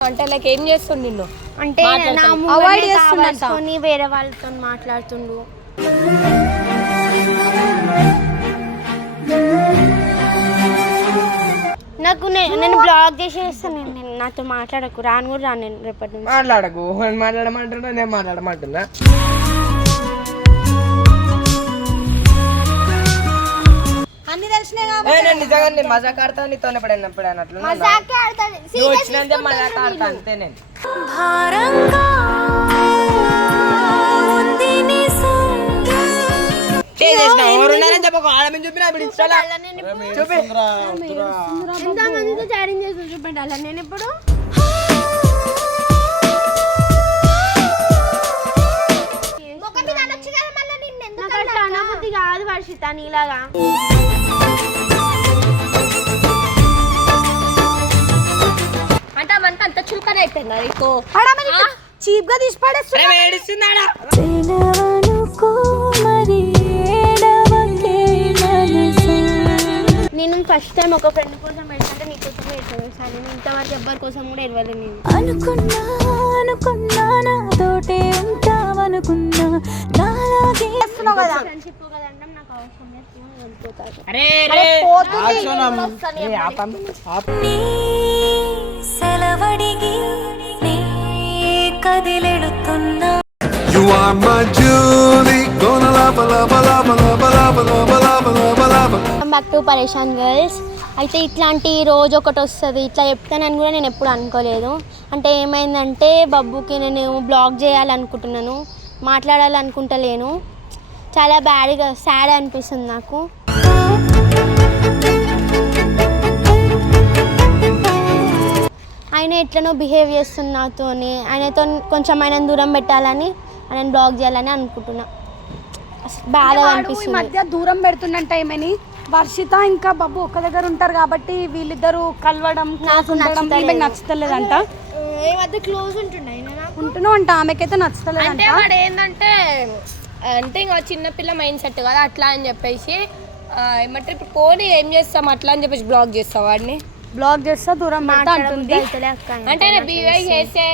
అంటే లైక్ ఏం చేస్తుండు నిన్ను? అంటే నా Avoid. కావాల్సుకొని వేరే వాళ్ళతో మాట్లాడుతుండు. నాకు నే- నేను బ్లాక్ చేసేస్తాను నేను నేను నాతో మాట్లాడకు. రాను కూడా రాను నేను రేపటి నుంచి. మాట్లాడకు. మాట్లాడమంటున్నా నేను మాట్లాడమంటున్నా. అన్ని తెలిసినాయి కాబట్టి నేను నిజంగా నేను మజాక్ ఆడతా నీతో ఎప్పుడైనా ఎప్పుడైనా అట్లా మజాకే ఆడతాడు. నువ్వు Serious వచ్చినంతే మజాక్ ఆడతా అంతే నేను చేసేసిన ఎవరున్నారని చెప్పక ఆడమని చెప్పిన ఇప్పుడు ఇన్స్టాలా. చూపి. ఎంత మందితో చాటింగ్ చేస్తూ చూపెట్టాలా నేను ఇప్పుడు అనబుద్ధి కాదు వర్షిత నీలాగా. అంటే అవంతా అంత చులకన అయిపోయిందా నీకు? చీప్గా తీసి పడేస్తున్నా ఏడుస్తున్నాడా? నేను ఫస్ట్ టైం ఒక ఫ్రెండ్ కోసం పెడతాంటే నీ కోసం పెడతాను సార్ నేను ఇంతవరకు ఎవ్వరి కోసం కూడా ఇవ్వలేదు నేను. అనుకున్నా అనుకున్నా నాతోటే ఉంటావనుకున్నా. నాలాగే చేస్తున్నావు కదా? ఫ్రెండ్షిప్ కదంటే నాకు అవసరం లేదు నువ్వు వెళ్ళిపోతాను. అరే రే. పోతుంది ఏ, ఆపం. ఆప్. నీ సెలవడిగి నీ కదిలెడుతున్నా. You are my Julie, gonna lava, lava, lava, lava, lava, lava, lava, lava, lava. Welcome back to Pareshan girls అయితే ఇట్లాంటి రోజు ఒకటి వస్తుంది ఇట్లా చెప్తానని కూడా నేను ఎప్పుడు అనుకోలేదు అంటే ఏమైందంటే బబ్బుకి నేను బ్లాగ్ చేయాలనుకుంటున్నాను మాట్లాడాలనుకుంటలేను చాలా బ్యాడ్గా సాడ్ అనిపిస్తుంది నాకు ఆయన ఎట్లనో బిహేవ్ చేస్తున్నాతోని ఆయనతో కొంచెం ఆయన దూరం పెట్టాలని ఆయన బ్లాగ్ చేయాలని అనుకుంటున్నా. ఈ అనిపిస్తుంది. మధ్య దూరం పెడుతుండంట ఏమని వర్షిత ఇంకా బాబు ఒక్క దగ్గర ఉంటారు కాబట్టి వీళ్ళిద్దరు కలవడం నాకు ఉండడం నచ్చుతలేదు. వీళ్ళకి నచ్చుతలేదంట. ఏ మధ్య క్లోజ్ ఉంటుండే ఆయన నాకు ఉంటున్నావు అంట ఆమెకైతే అంటే నచ్చుతలేదంట వాడు ఏంటంటే అంటే ఇంకా చిన్నపిల్ల మైండ్ సెట్ కదా అట్లా అని చెప్పేసి ఆ, ఏమంటారు ఇప్పుడు పోనీ ఏం చేస్తాం అట్లా అని చెప్పేసి బ్లాక్ చేస్తాం వాడిని. బ్లాగ్ చేస్తా దూరం పెడతా అంటుంది. అయితలే అక్క ఆయన. అంటే బిహేవ్ చేసే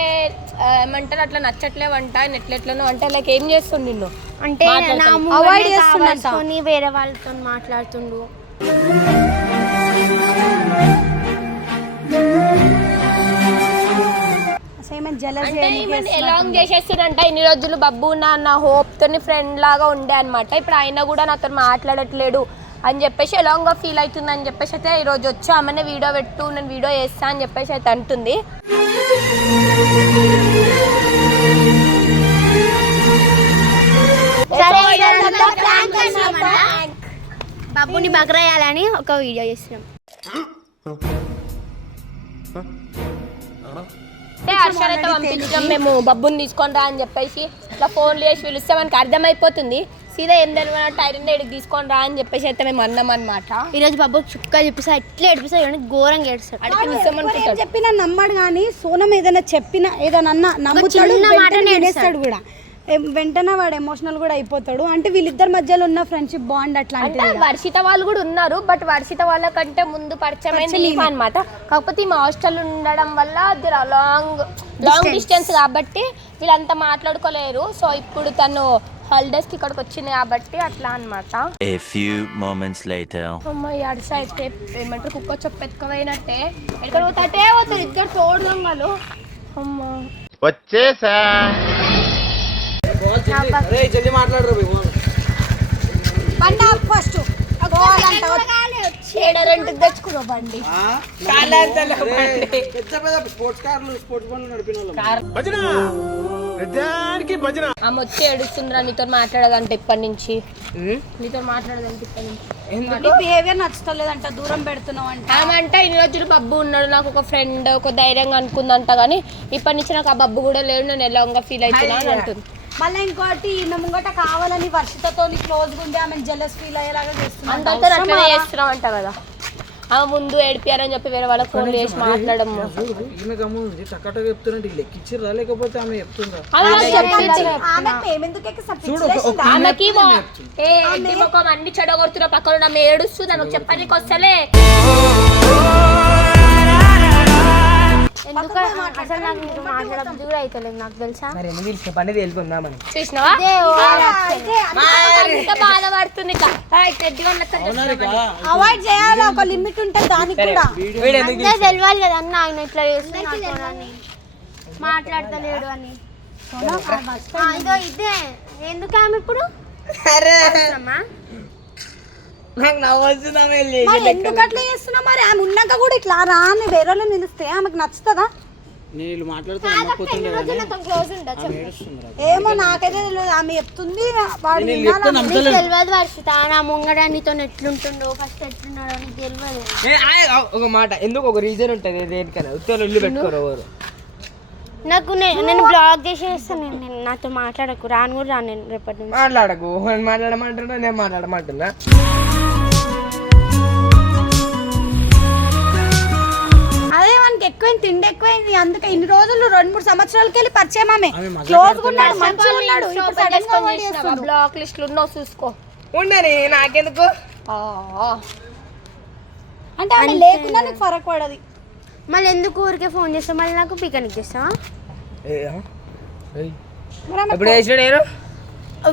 ఏమంటారు? అట్లా నచ్చట్లేవంట ఆయన ఎట్లెట్లను అంటే లైక్ ఏం చేస్తుండు నిన్ను? అంటే మాట్లాడతాడు. నా Avoid ముంగట చేస్తుండంట. కావాల్సుకొని వేరే వాళ్ళతో మాట్లాడుతుండు. అసలు ఏమైనా jealous అంటే ఈమెను. ఎలాంగ్ చేసేస్తుందంట ఇన్ని రోజులు బబ్బు నా నా హోప్ తోని ఫ్రెండ్ లాగా ఉండే అనమాట ఇప్పుడు ఆయన కూడా నాతో మాట్లాడట్లేడు అని చెప్పేసి ఎలాంగ్గా ఫీల్ అవుతుంది అని చెప్పేసి అయితే ఈ రోజు వచ్చి ఆమెనే వీడియో పెట్టు నేను వీడియో చేస్తా అని చెప్పేసి అయితే అంటుంది. బబ్బుని బగ్రేయాలని ఒక వీడియో అయితే పంపించాం మేము బబ్బుని తీసుకొని రా అని చెప్పేసి ఇట్లా ఫోన్లు చేసి పిలిస్తే మనకి అర్థమైపోతుంది. సీదా ఏం తెలియనట్టు ఐరన్ ఇడికి తీసుకొని రా అని చెప్పేసి అయితే మేము అన్నాం అనమాట ఈరోజు బాబు చుక్క చెప్పిస్తా ఎట్లా ఏడిపిస్తా కానీ ఘోరంగా ఏడుస్తాడు. అడిగి చెప్పినా నమ్మడు కానీ సోనం ఏదైనా చెప్పినా ఏదైనా అన్నా నమ్ముతాడు కూడా. వెంటనే వాడు ఎమోషనల్ కూడా అయిపోతాడు. అంటే వీళ్ళిద్దరి మధ్యలో ఉన్న ఫ్రెండ్షిప్ బాండ్ అంటే అట్లాంటిది వర్షిత వాళ్ళు కూడా ఉన్నారు బట్ వర్షిత వాళ్ళ కంటే ముందు పరిచయమైంది ఈమె అనమాట కాకపోతే మా హాస్టల్ ఉండడం వల్ల లాంగ్ లాంగ్ డిస్టెన్స్ కాబట్టి వీళ్ళంతా మాట్లాడుకోలేరు. సో ఇప్పుడు తను హాలిడేస్కి ఇక్కడికి వచ్చింది కాబట్టి అట్లా అన్నమాట. A few moments later. అమ్మ ఈ అడిస అయితే ఏమంటారు? కుక్క చొప్పు ఎత్తుకుపోయినట్టే. ఎక్కడ పోతాటే పోతుంది ఇక్కడ తోడు దొంగలు అమ్మ. వచ్చేసా. బండి ఫస్ట్ బండి. ఆమె వచ్చి ఏడుస్తుందిరా నీతో మాట్లాడదంటే ఇప్పటి నుంచి. నీతో మాట్లాడదంటే ఇప్పటి నుంచి. నీ బిహేవియర్ నచ్చుతలేదంట దూరం పెడుతున్నావు అంట. ఆమె అంటే ఇన్ని రోజులు బబ్బు ఉన్నాడు నాకు ఒక ఫ్రెండ్ ఒక ధైర్యంగా అనుకుందంట కానీ ఇప్పటి నుంచి నాకు ఆ బబ్బు కూడా లేడు నేను ఎలాగా ఫీల్ అవుతున్నా అని అంటుంది. మళ్ళీ ఇంకోటి ఈమె ముంగట కావాలని వర్షితతో క్లోజ్ ఉండి ఆమె జెలస్ ఫీల్ అయ్యేలాగా చేస్తున్నాడు అందరితో అట్లనే చేస్తున్నాం అంట కదా. ఆమె ముందు ఏడిపియారని చెప్పి వేరే వాళ్ళకి ఫోన్ చేసి మాట్లాడము. ఈమె గమ్ము ఉంది టక్కట చెప్తున్నట్టు లెక్కిచ్చిర్రా లేకపోతే ఆమె చెప్తుందా? ఆమెకి ఏ అన్ని చెడగొడుతున్న పక్కన ఏడుస్తుంది ఆమెకు చెప్పడానికి వస్తలే. ఎందుకు అసలు నాకు మీరు మాట్లాడబుద్ధి కూడా అవుతలేదు నాకు తెలుసా? మరి ఎందుకు పని చూసినావా? బాధపడుతుంది అవాయిడ్ చేయాలి ఒక లిమిట్ ఉంటుంది దానికి కూడా. వీడు ఎందుకు అంతే తెలియాలి కదా అన్న ఆయన ఇట్లా చేస్తున్నాడు మాట్లాడతలేడు అని. ఆ, ఇదో ఇదే. ఎందుకు ఆమె ఇప్పుడు? నాకు వెళ్ళి మరి ఎందుకు అట్లా చేస్తున్నా మరి ఆమె ఉన్నాక కూడా ఇట్లా రా అని వేరే వాళ్ళు నిలిస్తే ఆమెకు నచ్చుతుందా? నేను వీళ్ళు మాట్లాడుతూ ఎన్ని రోజులు నాతో క్లోజ్ ఉండొచ్చు? ఏమో నాకైతే తెలియదు. ఆమె చెప్తుంది వాడు? నీకు తెలియదు వర్షిత నా ముంగడ నీతో ఎట్లుంటుండో ఫస్ట్ ఎట్లున్నాడో నీకు తెలియదు. ఒక మాట. ఎందుకు ఒక రీజన్ ఉంటుంది దేనికైనా? ఉత్తరం ఇల్లు పెట్టుకోరు ఎవరు? నాకు నేను బ్లాక్ చేసేస్తాను నేను నాతో మాట్లాడకు. రాను కూడా రాను నేను రేపటి నుంచి. మాట్లాడకు. నేను మాట్లాడమంటున్నా నేను మాట్లాడమంటున్నా. తిండి ఎక్కువైంది అందుకే ఇన్ని రోజులు రెండు మూడు సంవత్సరాలకి వెళ్ళి పరిచయం ఆమె. క్లోజ్ ఉన్నాడు మంచిగా ఉన్నాడు. ఇప్పుడు సడన్గా avoid చేస్తుండు. బ్లాక్ లిస్ట్ ఉన్నావు చూసుకో. ఉండని నాకెందుకు? అంటే ఆమె లేకుండా నీకు ఫరక్ పడదు. మళ్ళీ ఎందుకు ఊరికే ఫోన్ చేస్తావు? మళ్ళీ నాకు పికనిక్ చేస్తావా. మరి ఆమె నేను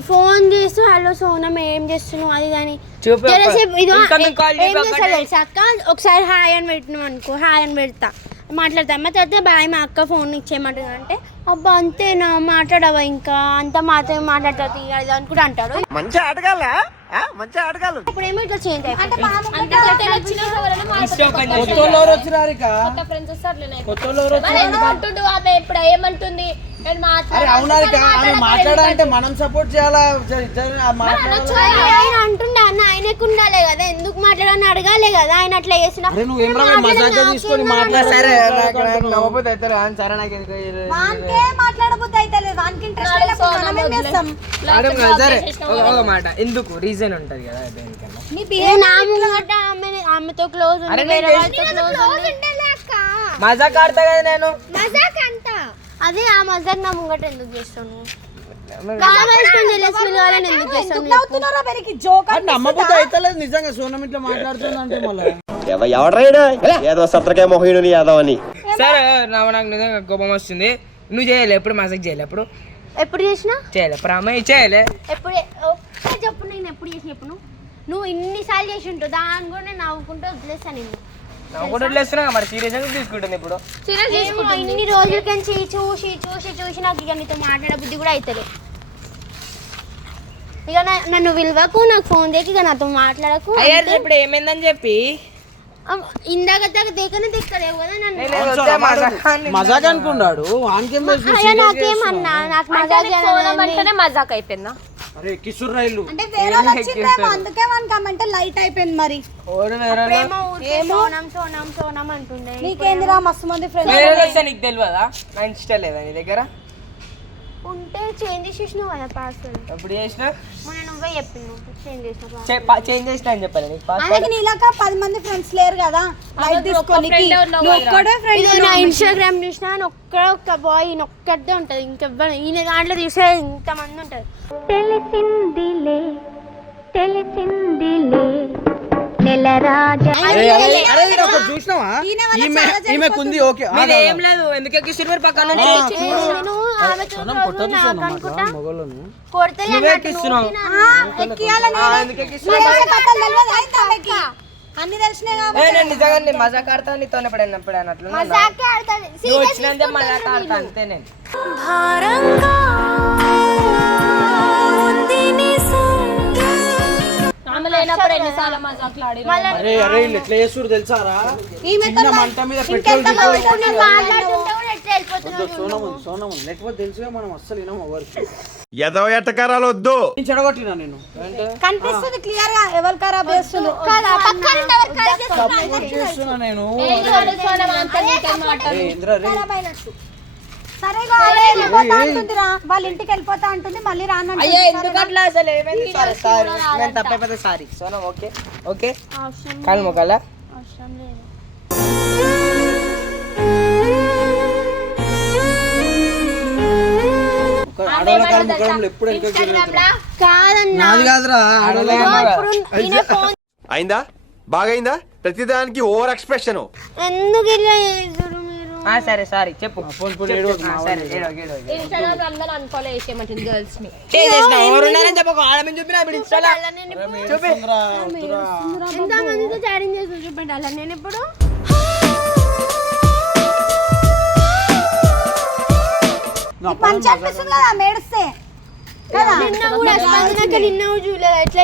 ఫోన్ చేస్తూ హలో సోనం ఏం చేస్తున్నావు? అది కానీ చూపు జరసేపు ఇదో ఏం చేస్తా. తెలుసా అక్క? ఒకసారి హాయ్ అని పెట్టినాం అనుకో హాయ్ అని పెడతా. మాట్లాడతా అమ్మ తర్వాత బాయ్ మా అక్క ఫోన్ ఇచ్చేయమంటుంది. అంటే అబ్బా అంతేనా? మాట్లాడవా ఇంకా? అంతా మాత్రమే మాట్లాడతా తీయాలి అని కూడా అంటాడు. మంచి ఆటగాళ్ళ మంచి ఆటగాళ్ళు ఇప్పుడేమో ఇట్లా చేంజ్ అయిపోయింది. కొత్త ఫ్రెండ్స్ అట్లనే. కొత్త ఇప్పుడు ఏమంటుంది? అరే అవునా ఆమె మాట్లాడాలంటే మనం సపోర్ట్ చేయాలా? అంటుండే అన్న ఆయనకు ఉండాలి కదా ఎందుకు మాట్లాడని అడగాలి కదా ఆయన అట్లా చేసిన. అరే నువ్వు తీసుకొని మాట్లాడ. సరే నాకు నాకు నవ్వబోతే అవుతారు కానీ సరే నాకు ఎందుకు ఇది- వానికే మాట్లాడబుద్ధి అయితే లేదు వానికి ఇంట్రెస్ట్ లేనప్పుడు మనం ఏం చేస్తాం? మేడం కాదు, సరే ఒక- ఒక మాట ఎందుకు? రీజన్ ఉంటది కదా దేనికన్నా. నీ నేను బిహేవ్ నా ముంగట ఆమె ఆమెతో క్లోజ్ అరే ఉంది వేరే నేను వాళ్ళతో క్లోజ్ ఉంది. మజాక్ ఆడతా కదా నేను? మజాక్ అంట. అదే ఆ మజాక్ నా ముంగట ఎందుకు చేస్తాను నిజంగా సోనం ఇట్లా మళ్ళీ. ఏదో యాదవ్ అని సరే నాకు నిజంగా కోపం వస్తుంది. నువ్వు చేయలే ఎప్పుడు మజాక్ చేయలే ఎప్పుడు? ఎప్పుడు చేసినా? చేయలే ప్రామ చేయలే. ఎప్పుడు ఒక్కసారి చెప్పు నేను ఎప్పుడు చేసిన చెప్పు నువ్వు నువ్వు ఇన్నిసార్లు చేసి ఉంటావు దాని కూడా నేను నవ్వుకుంటూ వదిలేస్తాను నేను నాకు కూడా వదిలేస్తున్నా మరి సీరియస్గా తీసుకుంటుంది ఇప్పుడు? ఏమో, ఇన్ని రోజులకించి చూసి చూసి చూసి నాకు ఇక నీతో మాట్లాడే బుద్ధి కూడా అవుతుంది ఇక నన్ను విలువకు నాకు ఫోన్ చేసి ఇక నాతో మాట్లాడకు. ఇప్పుడు ఏమైందని చెప్పి? ఇందాక దాకా దేకనే దిక్కలేవు కదా నన్ను. మజాక్ అని- మజాక్ అనుకున్నాడు. నాకేమన్నా నాకు మజాక్ అయిపోయిందా? అరే కిషోర్ రైలు అంటే వేరే వాళ్ళు అందుకే వానికి ఆమెంటే లైట్ అయిపోయింది మరి. వేరే ఏమో ఊరికే సోనం సోనం సోనం అంటుండే నీకేందిరా మస్తు మంది ఫ్రెండ్స్ వేరే వస్తే నీకు తెలియదా నా ఇన్స్టా లేదా నీ దగ్గర? ఉంటే చేంజ్ చేసినావు కదా పాస్వర్డ్ ఎప్పుడు చేసిన? మొన్న నువ్వే చెప్పినావు చేంజ్ చేసిన చేంజ్ చేసిన అని చెప్పాలి నీకు పాస్ ఆయనకి నీలాక పది మంది ఫ్రెండ్స్ లేరు కదా. లైట్ తీసుకోనికి. నువ్వు ఒక్కడే ఫ్రెండ్ ఇది నా ఇన్స్టాగ్రామ్ చూసినా ఆయన ఒక్కడ ఒక్క బాయ్ ఈయన ఒక్కదే ఉంటుంది. ఇంకెవ్వరు ఈయన దాంట్లో చూసే ఇంతమంది ఉంటుంది తెలిసిందిలే తెలిసిందిలే నెల రాజా చూసినావా? ఈమె ఈమెకు ఉంది ఓకే. ఏం లేదు ఎందుకే కిషోర్ పక్కన? సొనం కొట్టదు అట్లా మొగలను నువ్వే. అన్ని తెలిసినాయి కాబట్టి నేను నిజంగా నేను మజాక్ ఆడతా నీతో ఎప్పుడైనా ఎప్పుడైనా అట్లా మజాకే నువ్వు వచ్చినంతే ఆడతా అంతే నేను. భారంగా అరే అరే తెలుసారా? చిన్న మంట మీద పెట్రోల్ లేకపోతే తెలుసుగా మనం అస్సలు ఎట్టకారాలు వద్దు. చెడగొట్టినా నేను కనిపిస్తుంది క్లియర్గా ఎవరు ఖరాబ్ చేస్తుంది సపోర్ట్ చేస్తున్నా నేను? అరే ఇంద్ర రే. సరే వాళ్ళ ఇంటికి వెళ్ళిపోతా అంటుంది మళ్ళీ రానంటుంది అయ్యా ఎందుకు అట్లా అసలు? ఏమైంది? Sorry sorry. నేను తప్పైపోతే సారీ. సోనా ఓకే. ఓకే. కాలు మొక్కలా? అవసరం లేదు. ఎప్పుడు ఎంకరేజ్ కాదన్నా. నాది కాదురా ఈయన ఫోన్ అయిందా? బాగైందా? ప్రతిదానికి ఓవర్ ఎక్స్ప్రెషన్. ఎందుకు ఇలా చేస్తారు మీరు? ఆ, సరే సారీ చెప్పు. పోనీ, పోనీ, ఏడవకు, మా ఆ, సరే ఏడవకు, ఏడవకు. ఇన్స్టాగ్రామ్లో అందరూ అన్ఫాలో చేసేయమంటుంది గర్ల్స్ని. ఏం చేసినా? ఎవరున్నారని చెప్పకు. ఆడమని చెప్పినా ఇప్పుడు ఇన్స్టాలో చూపి ఎంతమందితో చాటింగ్ చేసి చూపెట్టాలా నేను ఇప్పుడు? మంచి అనిపిస్తుంది కదా ఆమె ఏడిస్తే కదా నిన్న కూడా స్పందనక నిన్న కూడా చూడలేదు. ఎట్లా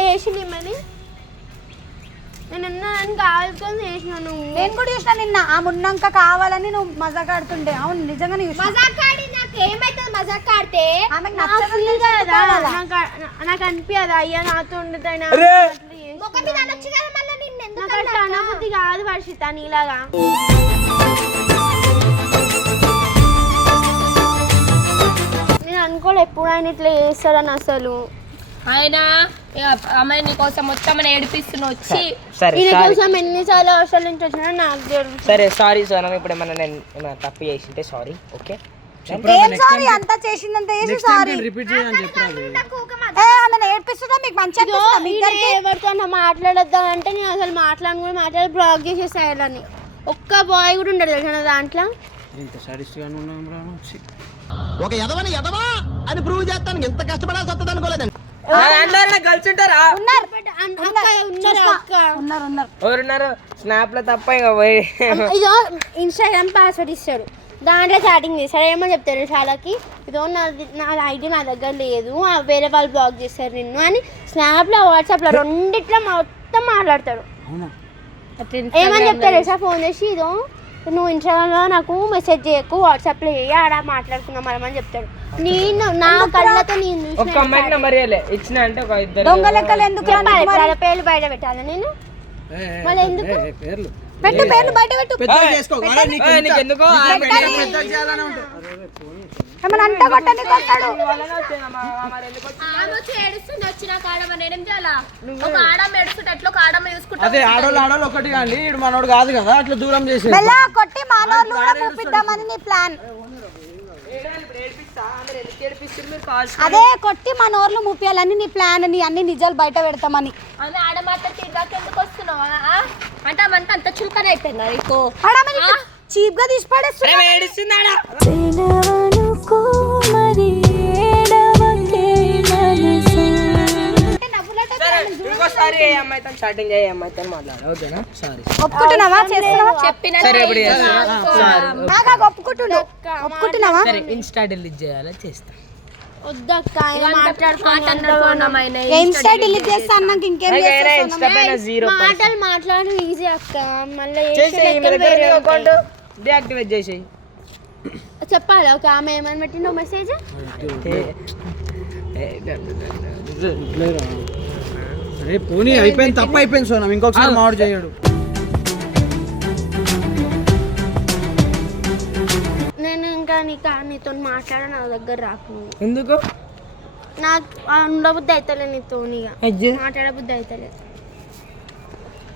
నేను అన్నాను కావాలని చేసినాను నేను కూడా చూసిన నిన్న. ఆమె ఉన్నాక కావాలని నువ్వు మజాక్ ఆడుతుండే అవును నిజంగానే చూసిన మజాక్ ఆడి నాకు ఏమైతుంది మజాక్ ఆడితే? ఆమెకు కదా? నాకు అనిపించదు అయ్యా నాతో ఉండదైనా కాదు వర్షిత నీలాగా. నేను అనుకోలే ఎప్పుడు ఆయన ఇట్లా చేస్తాడని అసలు. ఆయన అమ్మాయి నీ కోసం మొత్తం ఏడిపిస్తున్న వచ్చి సరే ఈయన సారీ. కోసం ఎన్నిసార్లు అవసరం నుంచి వచ్చినా నాకు తెలుసు సరే సారీ సోనం ఇప్పుడు ఏమన్నా నేను ఏమైనా తప్పు చేసింటే సారీ ఓకే? ఏం సారీ? అంతా చేసిందంత చేసి సారీ? రిపీట్ చేయని చెప్పాలి ఏ ఆమె ఏడిపిస్తున్నా మీకు మంచి ఇదిగో అనిపిస్తుందా? మీ ఈయన ఇద్దరికి? ఎవరితో అన్నా మాట్లాడొద్దా అంటే నేను అసలు మాట్లాడను కూడా మాట్లాడి బ్లాక్ చేసేసాను అని ఒక్క బాయ్ కూడా ఉండడు తెలుసా నా దాంట్లో? ఇంత ఉన్నాం రా. ఒక ఎదవని ఎదవా అని ప్రూవ్ చేస్తాను ఎంత కష్టపడాల్సి వస్తుంది అనుకోలేదండి. మా దాంట్లో గర్ల్స్ ఉంటారా? ఉన్నారు. అక్క ఉన్నారు. అక్క. ఉన్నారు ఉన్నారు. ఎవరున్నారు? స్నాప్లో తప్ప ఇంకా పోయి. ఇదో ఇన్స్టాగ్రామ్ పాస్వర్డ్ ఇస్తాడు. దాంట్లో చాటింగ్ చేస్తాడు. ఏమని చెప్తారు చాలాకి ఇదో నా ఐడి నా దగ్గర లేదు. ఆ వేరే వాళ్ళు బ్లాక్ చేస్తారు నిన్ను అని స్నాప్లో వాట్సాప్లో రెండిట్లో మొత్తం మాట్లాడతాడు. ఏమని చెప్తారు తెలుసా? ఫోన్ చేసి ఇదో నువ్వు ఇన్స్టాగ్రామ్లో నాకు మెసేజ్ చేయకు వాట్సాప్లో చేయి ఆడ మాట్లాడుకుందాం మనం అని చెప్తాడు. నేను నా కళ్ళతో నేను ఒక్క అమ్మాయికి నెంబర్ ఇవ్వలే. ఇచ్చిన అంటే ఒక ఇద్దరు దొంగ లెక్కలు ఎందుకు రా చెప్పాలి నీకు ఇప్పుడు మరి? వాళ్ళ పేర్లు బయట పెట్టాలి నేను? మళ్ళీ ఎందుకు? పేర్లు. పెట్టు పేర్లు బయట పెట్టు. పెద్దగా చేసుకో అరే నీకు ఏయ్, నీకు ఎందుకు పెద్దగా చేయాలని ఉంటుంది ఏమన్నా అంట కొట్టని కొట్టాడు ఆమె వచ్చి ఏడుస్తుంది వచ్చి నాకు ఆడమ నేనేం చేయాలా? ఒక ఆడమ ఏడుస్తుంటే ఎట్లా ఒక ఆడమ చూసుకుంటా అదే ఆడోళ్ళు ఆడోళ్ళు ఒకటి ఇడు మనోడు కాదు కదా అట్లా దూరం చేసి మెల్ల కొట్టి మానవులు కూడా చూపిద్దామని నీ ప్లాన్. అదే కొట్టి మన ఊర్లో ముప్పియాలని నీ ప్లాన్ నీ అన్ని నిజాలు బయట పెడతామని? అంటే ఆమె అంటే అంత చులకన అయిపోయిందా నీకు? చీప్గా తీసి పడేస్తున్నా ఇంకోసారి ఏ అమ్మాయితో స్టార్టింగ్ ఏ అమ్మాయితో మాట్లాడు ఓకేనా సారీ ఒప్పుకుంటున్నావా చేస్తున్నావా చెప్పిన సరే ఇప్పుడు. బాగా ఒప్పుకుంటున్నావు ఒప్పుకుంటున్నావా సరే ఇన్స్టా డిలీట్ చేయాలా చేస్తా మాటలు ఈజీ అక్క మళ్ళీ డియాక్టివేట్ చేసేయి చెప్పాలి ఒక ఆమె ఏమని పెట్టిందో మెసేజ్ అరే పోనీ అయిపోయింది తప్పు అయిపోయింది సోనం. ఇంకొకసారి మావాడు చేయడు. నేను ఇంకా నీకు నీతో మాట్లాడ నా దగ్గర రాకు. నువ్వు. ఎందుకు? నాకు ఉండబుద్ధి అవుతలే నీతో ఇక మాట్లాడబుద్ధి అవుతలేదు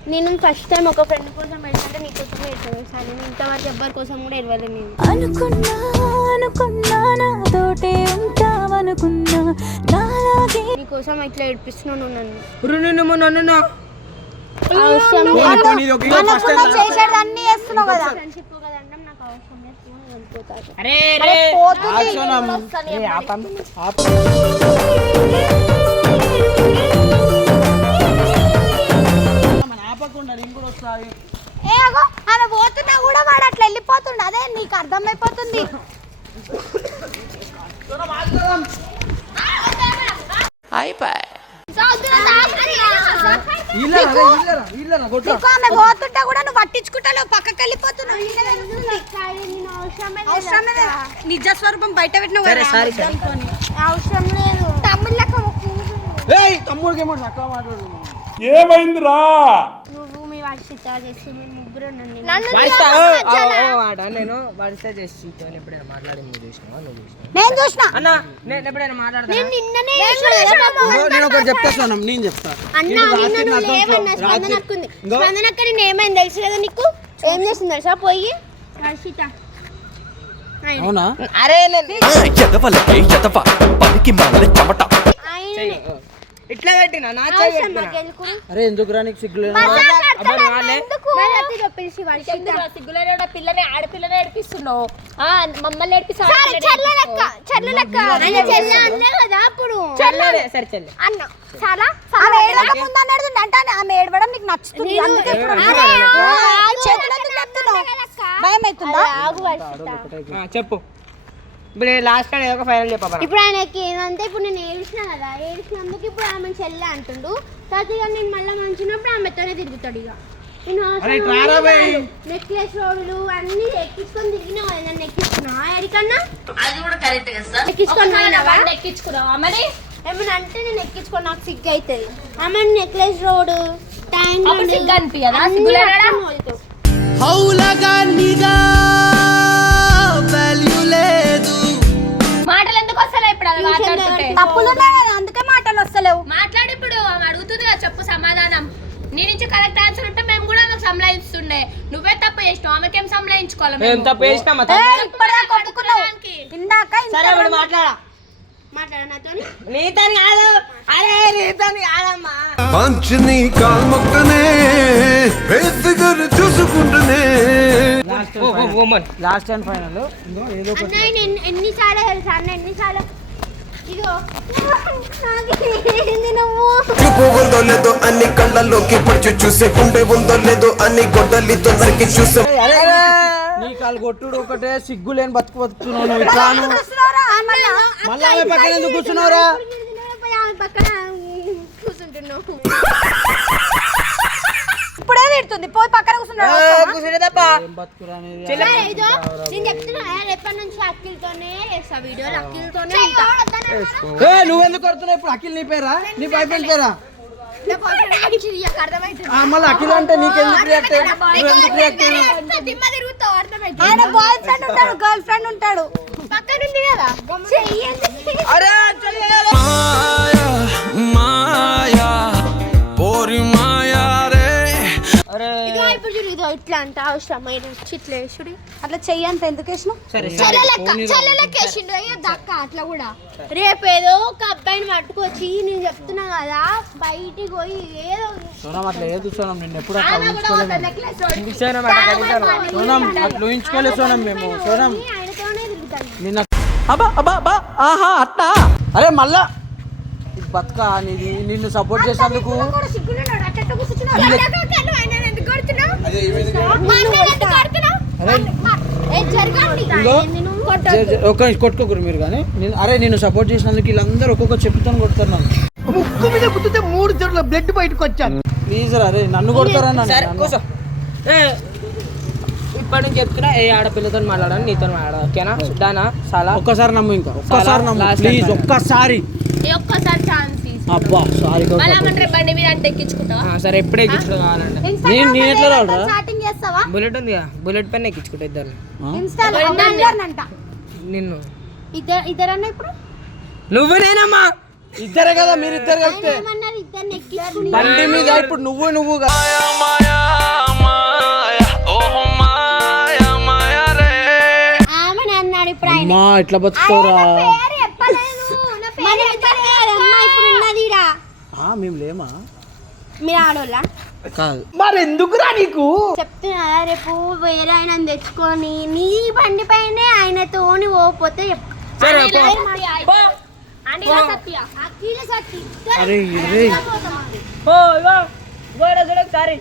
నేను ఫస్ట్ టైం ఒక ఫ్రెండ్ కోసం వెళ్తుంటే నీ కోసం వెళ్తాను సార్ నేను ఇంతవరకు ఎవ్వరి కోసం కూడా ఇవ్వలేదు నేను. అనుకున్నా అనుకున్నా నాతోటే ఉంటావనుకున్నా. నీ కోసం ఇట్లా ఏడిపిస్తున్నాను నన్ను. నన్ను అవసరం లేదు. చేస్తున్నావు కదా. అరే పోతుంది. ఆపకుండా నేను కూడా వస్తాయి ఏ అగో ఆమె పోతున్నా కూడా వాడు అట్లా వెళ్ళిపోతుండు. అదే నీకు అర్థమైపోతుంది. రే, ఆమె పోతుంటే కూడా నువ్వు పట్టించుకుంటావు పక్కకి వెళ్ళిపోతున్నావు. నిజ స్వరూపం బయట పెట్టినావు సారీ అవసరం లేదు తమ్ముళ్ళకు ఏయ్ తమ్ముడికి ఏమో చక్కగా మాట్లాడు నువ్వు మీ వర్షిత చేసి నేను చేసి ఎప్పుడైనా చూసినావా? నువ్వు నేను చూసిన. అన్న నేను ఎప్పుడైనా నేను ఒకటి స్పందన అక్క ఏమైంది తెలుసు కదా నీకు? ఏం చేసింది తెలుసా? పోయి. అవునా? అరే నేను ఎదవలకే ఎదవ. పనికి మాల చెమట. ఇట్లా పెట్టినా? నా చేయి పెట్టినా అరే నీకు సిగ్గులు ఎందుకు? పిల్లని ఆడపిల్లని ఏడిపిస్తున్నావు. మమ్మల్ని ఆమె ఏడవడం నీకు నచ్చుతుంది? భయం అవుతుందా ఆ, చెప్పు. ఇప్పుడు లాస్ట్ టైం ఏదో ఒక ఫైనల్ చెప్పా ఇప్పుడు ఆయనకి ఏంటంటే ఇప్పుడు నేను ఏడిచిన కదా ఏడిచినందుకు ఇప్పుడు ఆమె చెల్లె అంటుండు. తర్వాత ఇక నేను మళ్ళీ మంచినప్పుడు ఆమెతోనే తిరుగుతాడు ఇక. నేను నెక్లెస్ రోడ్లు అన్ని ఎక్కించుకొని తిరిగినా కదా నన్ను ఎక్కించుకున్నా. ఎడికన్నా? అది కూడా కరెక్ట్ ఎక్కించుకొని పోయినావా ఎక్కించుకున్నావా? మరి? ఏమన్నా అంటే నేను ఎక్కించుకొని నాకు సిగ్గు అవుతుంది ఆమె నెక్లెస్ రోడ్ ట్యాంక్ సిగ్గు అనిపించదా? సిగ్గులేడా? మాటలు తప్పులు అందుకే మాటలు వస్తలేవు. మాట్లాడు ఇప్పుడు ఆమె అడుగుతుంది కదా చెప్పు సమాధానం. నీ నుంచి కరెక్ట్ ఆన్సర్ ఉంటే మేము కూడా ఆమెకు సంలాయిస్తుండే. నువ్వే తప్పు చేసినావు ఆమెకేం సంలాయించుకోవాలి మేము. ఇందాక సరే ఇప్పుడు మాట్లాడా? మాట్లాడు నాతో నీతని కాదు. అరే నీతని కాదమ్మా. మంచిని కాల్మొక్కనే బేసిగర్ చూసుకుంటూనే. ఉమ్మన్ లాస్ట్ అండ్ ఫైనల్. ఇంకో ఏదో ఒకటి అన్న ఆయన ఎన్ని ఎన్నిసార్లు తెలుసా? అన్న ఎన్నిసార్లు? చూపు ఉందో లేదో అన్ని కళ్ళల్లోకి పడిచి చూసే గుండె ఉందో లేదో అన్ని గొడ్డలితో నరికి చూసే. నీ కాలు కొట్టుడు ఒకటే సిగ్గు లేని బతుకు బతుకుతున్నావు నువ్వు ఇట్లాను మళ్ళా? ఆమె పక్కన ఎందుకు కూర్చున్నావురా? కూర్చుంటున్నావు. ఇప్పుడే తిడుతుంది. పోయి పక్కన కూర్చున్నాడు కూర్చుంటే తప్ప. ఏం బతుకురా అనేది సరే, ఇదో. నేను చెప్తున్నా రేపటి నుంచి అఖిల్తోనే చేస్తా వీడియోలు అఖిల్తోనే ఉంటా. ఏ నువ్వెందుకు కొడుతున్నావు? ఇప్పుడు అఖిల్ నీ పేరా? నీ బాయ్ ఫ్రెండ్ పేరా? నా boyfriend గురించి నీకు అర్థమవుతుంది. ఆ, మళ్ళీ అఖిల్ అంటే నీకెందుకు రియాక్ట్ నువ్వెందుకు రియాక్ట్ ఎంత దిమ్మ తిరుగుతావు అర్థమవుతుంది. ఆయన బాయ్ ఫ్రెండ్ ఉంటాడు గర్ల్ ఫ్రెండ్ ఉంటాడు. పక్కన ఉంది కదా. అరే మాయా మాయా పోరి మాయా. ఇదో ఇట్లా అంట అవసరం అయిన ఇట్లా వేసుడు. అట్లా చెయ్యంత ఎందుకు వేసినావు? సరే చెల్లెలక్క చెల్లెలక్క వేసిండు. అయ్యో దక్క అట్లా కూడా. రేపు ఏదో ఒక అబ్బాయిని పట్టుకొచ్చి నేను చెప్తున్నా కదా బయటికి పోయి ఏదో సోనం అట్లా ఏది సోనం. నిన్ను ఎప్పుడు సోనం అట్లా ఊహించుకోలేదు సోనం మేము. సోనం. నిన్న అబ్బా అబ్బా అబ్బా ఆహా అట్టా. అరే మళ్ళా. ఇది బతుక నీది నిన్ను సపోర్ట్ చేసినందుకు ఒక్క నిమిషం కొట్టుకోకరు మీరు కానీ. నేను అరే నేను సపోర్ట్ చేసినందుకు వీళ్ళందరూ ఒక్కొక్క చెప్పుతో కొడుతున్నాను ముక్కు మీద గుద్దితే మూడు జొర్ల బ్లడ్ బయటకు వచ్చాను ప్లీజ్ అరే నన్ను కొడతారా ఇప్పటి నుంచి చెప్తున్నా ఏ ఆడపిల్లతో మాట్లాడాను నీతో మాట్లాడ ఓకేనా? చాలా ఒక్కసారి నమ్ము ఇంకా ఒక్కసారి నమ్ము. ప్లీజ్. ఒక్కసారి. ఒక్కసారి అబ్బా సారీ బండి మీద అంటే ఎక్కించుకుంటావా? ఆ, సరే ఎప్పుడే ఎక్కించుకో కావాలంటే నేను నేను ఎట్లా చేస్తావా? బుల్లెట్ ఉంది బుల్లెట్ పెన్ ఎక్కించుకుంటా ఇద్దరు ఇన్స్టాలో అంట నిన్ను ఇద్దరు ఇద్దరన్నా ఇప్పుడు? నువ్వు నేనమ్మా! ఇద్దరే కదా మీరు ఇద్దరు ఎక్కించుకుని బండి మీద ఇప్పుడు నువ్వు నువ్వు కదా. మాయా మాయా ఓహో మాయా మాయా రే ఆమె అన్నాడు ఇప్పుడు ఆయన అమ్మా ఎట్లా బతుకుతావురా పేరు చెప్పలేదు నా పేరు చెప్పలేదు అమ్మా ఇప్పుడు ఉన్నది ఈడ. ఆ, మేము లేమా? మీరు ఆడోళ్ళ? కాదు. మరి ఎందుకురా నీకు? చెప్తున్నా రేపు వేరే ఆయన తెచ్చుకొని? నీ బండి పైనే ఆయనతోని పోతే చెప్పు. సరే పో. అనిల సత్య. అఖిల సత్తి. అరే ఇరే ఓ ఇగో. గోడ చూడ ఒకసారి